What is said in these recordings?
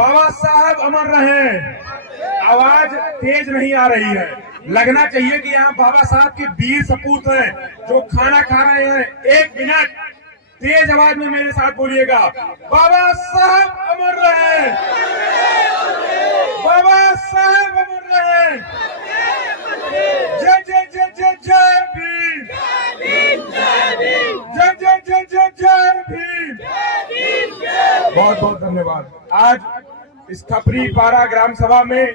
बाबा साहब अमर रहे। आवाज तेज नहीं आ रही है, लगना चाहिए कि यहाँ बाबा साहब के वीर सपूत हैं जो खाना खा रहे हैं। 1 मिनट तेज आवाज में मेरे साथ बोलिएगा, बाबा साहब अमर रहे, बाबा साहब अमर रहे। जय जय जय जय जय भीम, जय जय जय जय जय भीम। बहुत बहुत धन्यवाद। आज इस खपरी पारा ग्राम सभा में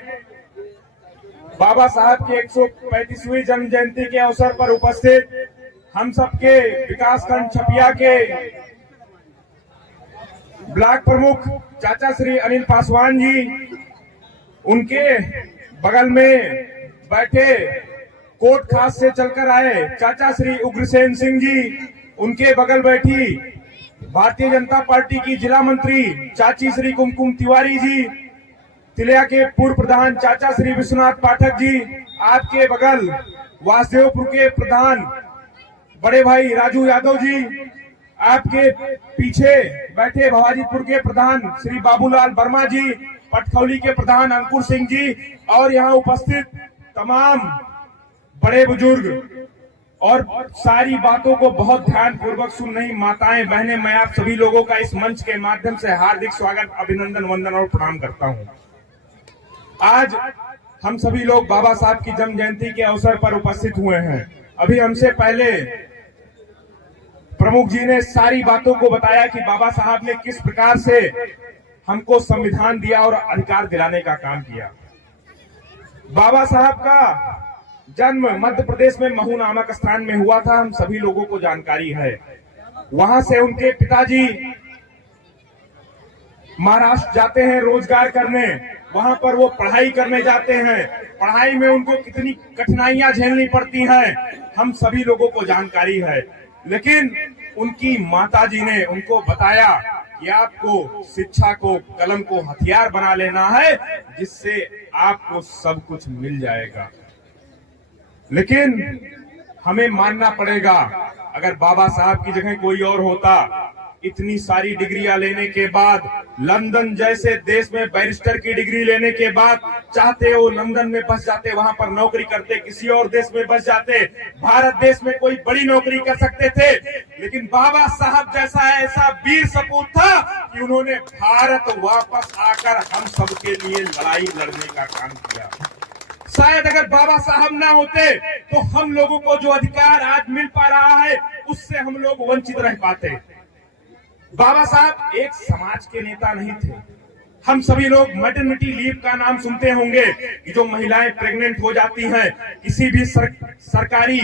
बाबा साहब की 135वीं जन्म जयंती के अवसर पर उपस्थित हम सबके विकासखंड छपिया के ब्लॉक प्रमुख चाचा श्री अनिल पासवान जी, उनके बगल में बैठे कोट खास से चलकर आए चाचा श्री उग्रसेन सिंह जी, उनके बगल बैठी भारतीय जनता पार्टी की जिला मंत्री चाची श्री कुमकुम तिवारी जी, तिलिया के पूर्व प्रधान चाचा श्री विश्वनाथ पाठक जी, आपके बगल वासुदेवपुर के प्रधान बड़े भाई राजू यादव जी, आपके पीछे बैठे भवाजीपुर के प्रधान श्री बाबूलाल वर्मा जी, पटखौली के प्रधान अंकुर सिंह जी और यहाँ उपस्थित तमाम बड़े बुजुर्ग और सारी बातों को बहुत ध्यान पूर्वक सुन रही माताएं बहनें, मैं आप सभी लोगों का इस मंच के माध्यम से हार्दिक स्वागत, अभिनंदन, वंदन और प्रणाम करता हूं। आज हम सभी लोग बाबा साहब की जन्म जयंती के अवसर पर उपस्थित हुए हैं। अभी हमसे पहले प्रमुख जी ने सारी बातों को बताया कि बाबा साहब ने किस प्रकार से हमको संविधान दिया और अधिकार दिलाने का काम किया। बाबा साहब का जन्म मध्य प्रदेश में महू नामक स्थान में हुआ था, हम सभी लोगों को जानकारी है। वहां से उनके पिताजी महाराष्ट्र जाते हैं रोजगार करने, वहां पर वो पढ़ाई करने जाते हैं। पढ़ाई में उनको कितनी कठिनाइयां झेलनी पड़ती हैं हम सभी लोगों को जानकारी है, लेकिन उनकी माताजी ने उनको बताया कि आपको शिक्षा को, कलम को हथियार बना लेना है, जिससे आपको सब कुछ मिल जाएगा। लेकिन हमें मानना पड़ेगा, अगर बाबा साहब की जगह कोई और होता, इतनी सारी डिग्रियां लेने के बाद, लंदन जैसे देश में बैरिस्टर की डिग्री लेने के बाद, चाहते वो लंदन में बस जाते, वहां पर नौकरी करते, किसी और देश में बस जाते, भारत देश में कोई बड़ी नौकरी कर सकते थे। लेकिन बाबा साहब जैसा ऐसा वीर सपूत था कि उन्होंने भारत वापस आकर हम सबके लिए लड़ाई लड़ने का काम किया। शायद अगर बाबा साहब ना होते तो हम लोगों को जो अधिकार आज मिल पा रहा है, उससे हम लोग वंचित रह पाते। बाबा साहब एक समाज के नेता नहीं थे। हम सभी लोग मैटरनिटी लीव का नाम सुनते होंगे कि जो महिलाएं प्रेग्नेंट हो जाती हैं, किसी भी सरकारी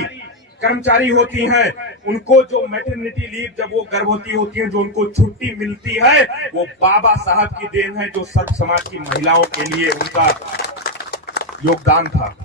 कर्मचारी होती हैं, उनको जो मैटरनिटी लीव, जब वो गर्भवती होती हैं, जो उनको छुट्टी मिलती है, वो बाबा साहब की देन है, जो सर्व समाज की महिलाओं के लिए उनका योगदान था।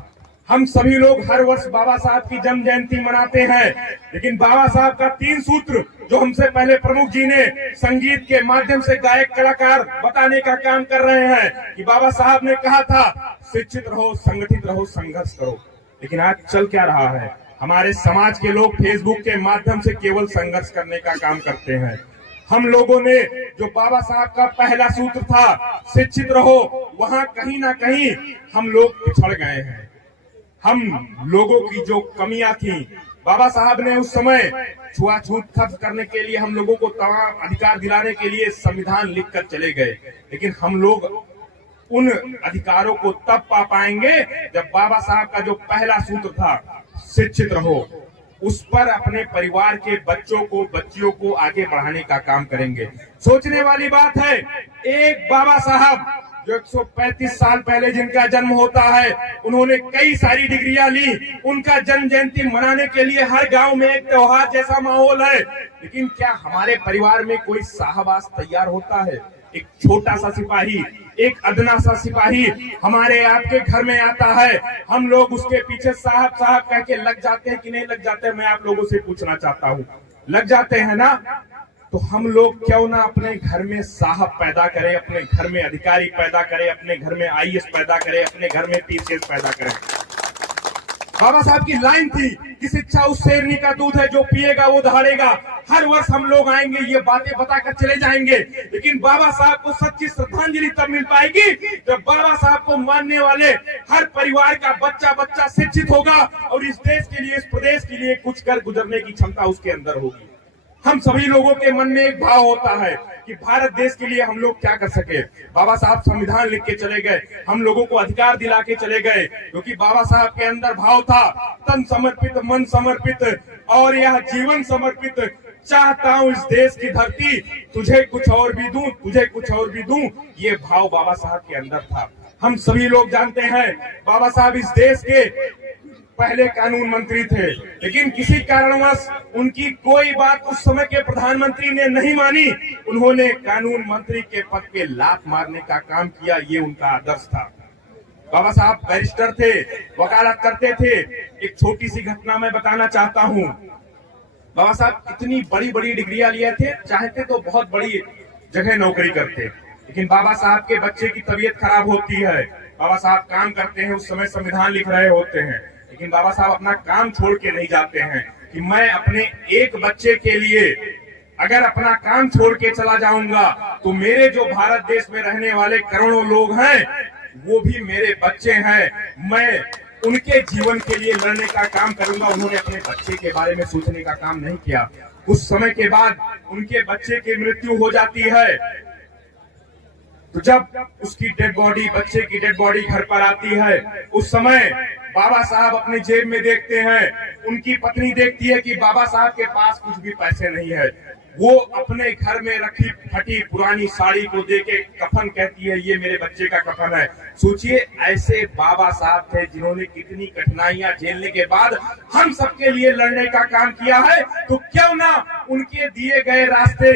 हम सभी लोग हर वर्ष बाबा साहब की जन्म जयंती मनाते हैं, लेकिन बाबा साहब का 3 सूत्र जो हमसे पहले प्रमुख जी ने संगीत के माध्यम से गायक कलाकार बताने का काम कर रहे हैं कि बाबा साहब ने कहा था, शिक्षित रहो, संगठित रहो, संघर्ष करो। लेकिन आज चल क्या रहा है? हमारे समाज के लोग फेसबुक के माध्यम से केवल संघर्ष करने का काम करते हैं। हम लोगों ने जो बाबा साहब का पहला सूत्र था, शिक्षित रहो, वहां कहीं ना कहीं हम लोग पिछड़ गए हैं। हम लोगों की जो कमियां थी, बाबा साहब ने उस समय छुआछूत खत्म करने के लिए, हम लोगों को तमाम अधिकार दिलाने के लिए संविधान लिखकर चले गए। लेकिन हम लोग उन अधिकारों को तब पा पाएंगे जब बाबा साहब का जो पहला सूत्र था, शिक्षित रहो, उस पर अपने परिवार के बच्चों को, बच्चियों को आगे बढ़ाने का काम करेंगे। सोचने वाली बात है, एक बाबा साहब जो 135 साल पहले जिनका जन्म होता है, उन्होंने कई सारी डिग्रियां ली। उनका जन्म जयंती मनाने के लिए हर गांव में एक त्योहार जैसा माहौल है, लेकिन क्या हमारे परिवार में कोई शाहबाज तैयार होता है? एक छोटा सा सिपाही, एक अदना सा सिपाही हमारे आपके घर में आता है, हम लोग उसके पीछे साहब साहब कह के लग जाते हैं कि नहीं लग जाते हैं? मैं आप लोगों से पूछना चाहता हूँ, लग जाते हैं ना? तो हम लोग क्यों ना अपने घर में साहब पैदा करें, अपने घर में अधिकारी पैदा करें, अपने घर में आईएएस पैदा करें, अपने घर में पीसीएस पैदा करें। बाबा साहब की लाइन थी कि शिक्षा उस शेरनी का दूध है, जो पिएगा वो दहाड़ेगा। हर वर्ष हम लोग आएंगे, ये बातें बताकर चले जाएंगे, लेकिन बाबा साहब को सच्ची श्रद्धांजलि तब मिल पाएगी जब बाबा साहब को मानने वाले हर परिवार का बच्चा बच्चा शिक्षित होगा और इस देश के लिए, इस प्रदेश के लिए कुछ कर गुजरने की क्षमता उसके अंदर होगी। हम सभी लोगों के मन में एक भाव होता है कि भारत देश के लिए हम लोग क्या कर सके। बाबा साहब संविधान लिख के चले गए, हम लोगों को अधिकार दिला के चले गए, क्योंकि बाबा साहब के अंदर भाव था, तन समर्पित, मन समर्पित और यह जीवन समर्पित। चाहता हूं इस देश की धरती, तुझे कुछ और भी दूं, तुझे कुछ और भी दूं, ये भाव बाबा साहब के अंदर था। हम सभी लोग जानते हैं बाबा साहब इस देश के पहले कानून मंत्री थे, लेकिन किसी कारणवश उनकी कोई बात उस समय के प्रधानमंत्री ने नहीं मानी। उन्होंने कानून मंत्री के पद पे लात मारने का काम किया, ये उनका आदर्श था। बाबा साहब बैरिस्टर थे, वकालत करते थे। एक छोटी सी घटना मैं बताना चाहता हूँ। बाबा साहब इतनी बड़ी बड़ी डिग्रियां लिए थे, चाहते तो बहुत बड़ी जगह नौकरी करते, लेकिन बाबा साहब के बच्चे की तबीयत खराब होती है। बाबा साहब काम करते हैं, उस समय संविधान लिख रहे होते हैं, लेकिन बाबा साहब अपना काम छोड़ के नहीं जाते हैं कि मैं अपने एक बच्चे के लिए अगर अपना काम छोड़ के चला जाऊंगा तो मेरे जो भारत देश में रहने वाले करोड़ों लोग हैं वो भी मेरे बच्चे हैं, मैं उनके जीवन के लिए लड़ने का काम करूंगा। उन्होंने अपने बच्चे के बारे में सोचने का काम नहीं किया। कुछ समय के बाद उनके बच्चे की मृत्यु हो जाती है, तो जब उसकी डेड बॉडी, बच्चे की डेड बॉडी घर पर आती है, उस समय बाबा साहब अपने जेब में देखते हैं, उनकी पत्नी देखती है कि बाबा साहब के पास कुछ भी पैसे नहीं है। वो अपने घर में रखी फटी पुरानी साड़ी को देके कफन कहती है, ये मेरे बच्चे का कफन है। सोचिए, ऐसे बाबा साहब थे जिन्होंने कितनी कठिनाइयां झेलने के बाद हम सबके लिए लड़ने का काम किया है। तो क्यों ना उनके दिए गए रास्ते,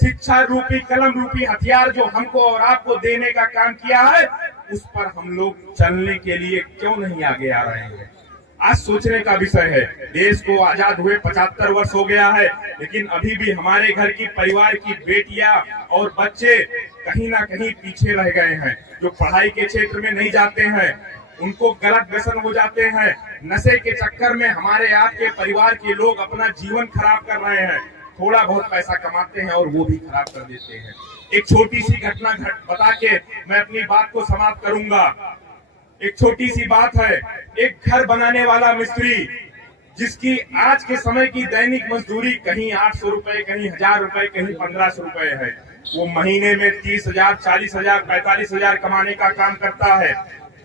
शिक्षा रूपी, कलम रूपी हथियार जो हमको और आपको देने का काम किया है, उस पर हम लोग चलने के लिए क्यों नहीं आगे आ रहे हैं। आज सोचने का विषय है। देश को आजाद हुए 75 वर्ष हो गया है, लेकिन अभी भी हमारे घर की, परिवार की बेटियां और बच्चे कहीं ना कहीं पीछे रह गए हैं। जो पढ़ाई के क्षेत्र में नहीं जाते हैं, उनको गलत व्यसन हो जाते हैं। नशे के चक्कर में हमारे आपके परिवार के लोग अपना जीवन खराब कर रहे हैं। थोड़ा बहुत पैसा कमाते हैं और वो भी खराब कर देते हैं। एक छोटी सी घटना बता के मैं अपनी बात को समाप्त करूंगा। एक छोटी सी बात है, एक घर बनाने वाला मिस्त्री जिसकी आज के समय की दैनिक मजदूरी कहीं 800 रुपए, कहीं 1000 रुपए, कहीं 1500 रुपए है, वो महीने में 30,000, 40,000, 45,000 कमाने का काम करता है।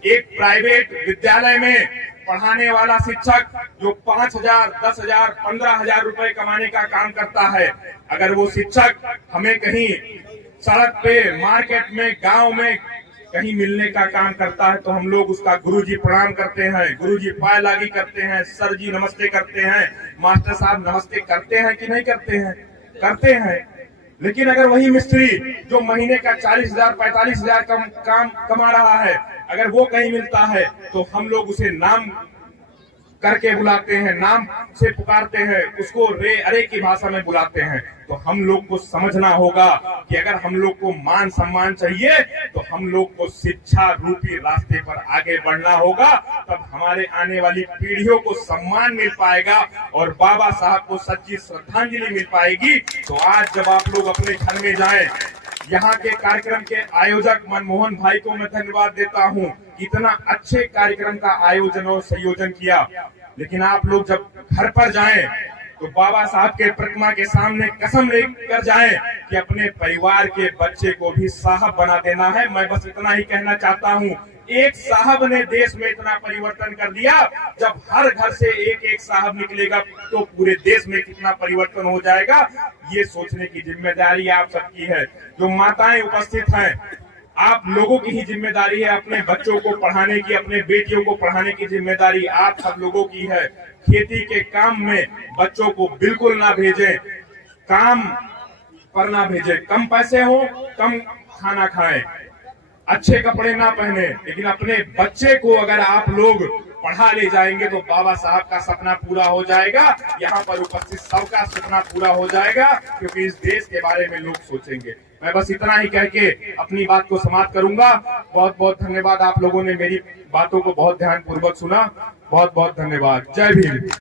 एक प्राइवेट विद्यालय में पढ़ाने वाला शिक्षक जो 5,000, 10,000, 15,000 रुपए कमाने का काम करता है, अगर वो शिक्षक हमें कहीं सड़क पे, मार्केट में, गांव में कहीं मिलने का काम करता है तो हम लोग उसका गुरुजी प्रणाम करते हैं, गुरुजी पाय लागी करते हैं, सर जी नमस्ते करते हैं, मास्टर साहब नमस्ते करते हैं कि नहीं करते हैं? करते हैं। लेकिन अगर वही मिस्त्री जो महीने का 40,000, 45,000 काम कमा रहा है, अगर वो कहीं मिलता है तो हम लोग उसे नाम करके बुलाते हैं, नाम से पुकारते हैं, उसको रे अरे की भाषा में बुलाते हैं। तो हम लोग को समझना होगा कि अगर हम लोग को मान सम्मान चाहिए तो हम लोग को शिक्षा रूपी रास्ते पर आगे बढ़ना होगा, तब हमारे आने वाली पीढ़ियों को सम्मान मिल पाएगा और बाबा साहब को सच्ची श्रद्धांजलि मिल पाएगी। तो आज जब आप लोग अपने घर में जाएं, यहाँ के कार्यक्रम के आयोजक मनमोहन भाई को मैं धन्यवाद देता हूँ, इतना अच्छे कार्यक्रम का आयोजन और संयोजन किया। लेकिन आप लोग जब घर पर जाएं तो बाबा साहब के प्रतिमा के सामने कसम लेकर जाएं कि अपने परिवार के बच्चे को भी साहब बना देना है। मैं बस इतना ही कहना चाहता हूँ, एक साहब ने देश में इतना परिवर्तन कर दिया। जब हर घर से एक एक साहब निकलेगा तो पूरे देश में कितना परिवर्तन हो जाएगा, ये सोचने की जिम्मेदारी आप सबकी है। जो माताएं उपस्थित हैं, आप लोगों की ही जिम्मेदारी है अपने बच्चों को पढ़ाने की, अपने बेटियों को पढ़ाने की जिम्मेदारी आप सब लोगों की है। खेती के काम में बच्चों को बिल्कुल ना भेजें, काम पर ना भेजें। कम पैसे हो, कम खाना खाएं, अच्छे कपड़े ना पहने, लेकिन अपने बच्चे को अगर आप लोग पढ़ा ले जाएंगे तो बाबा साहब का सपना पूरा हो जाएगा। यहाँ पर उपस्थित सबका सपना पूरा हो जाएगा, क्योंकि इस देश के बारे में लोग सोचेंगे। मैं बस इतना ही कह के अपनी बात को समाप्त करूंगा। बहुत बहुत धन्यवाद, आप लोगों ने मेरी बातों को बहुत ध्यान पूर्वक सुना। बहुत बहुत धन्यवाद। जय भीम।